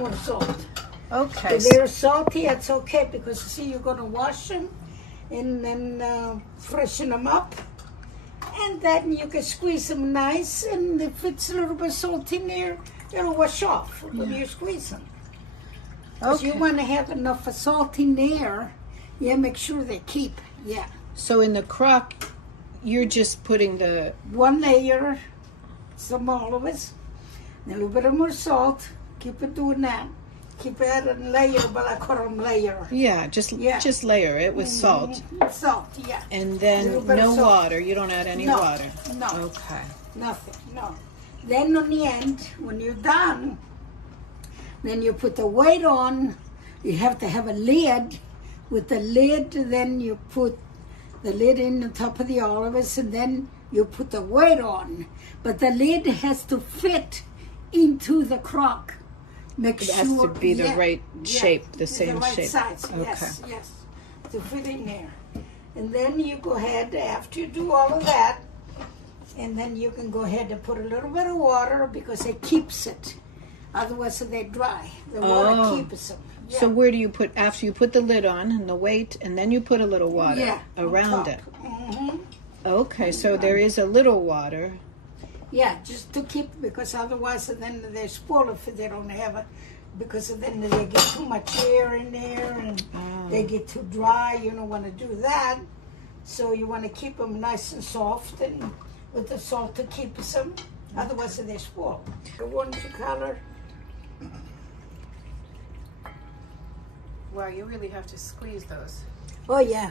More salt. Okay. If they're salty, it's okay because see, you're gonna wash them and then freshen them up, and then you can squeeze them nice. And if it's a little bit salty in there, it'll wash off when you squeeze them. Because you want to have enough salt in there. Yeah, make sure they keep. Yeah. So in the crock, you're just putting the one layer, some olives, and a little bit of more salt. Keep it doing that. Keep adding layer, but I call them layer. Yeah, just layer it with salt. Salt, yeah. And then no water. You don't add any water. No. Okay. Nothing, no. Then on the end, when you're done, then you put the weight on. You have to have a lid. With the lid, then you put the lid in the top of the olives, and then you put the weight on. But the lid has to fit into the crock. Make It has to be the right shape, the same right shape. Size. Okay. Yes, to fit in there. And then you go ahead, after you do all of that, and then you can go ahead and put a little bit of water because it keeps it. Otherwise, they dry. The water keeps them. Yeah. So where do you put, after you put the lid on and the weight, and then you put a little water around it? Mm-hmm. Okay, so there is a little water. Yeah, just to keep, because otherwise then they spoil if they don't have it, because then they get too much air in there and they get too dry. You don't want to do that. So you want to keep them nice and soft and with the salt to keep them. Otherwise they spoil. The orange color. Wow, you really have to squeeze those. Oh yeah.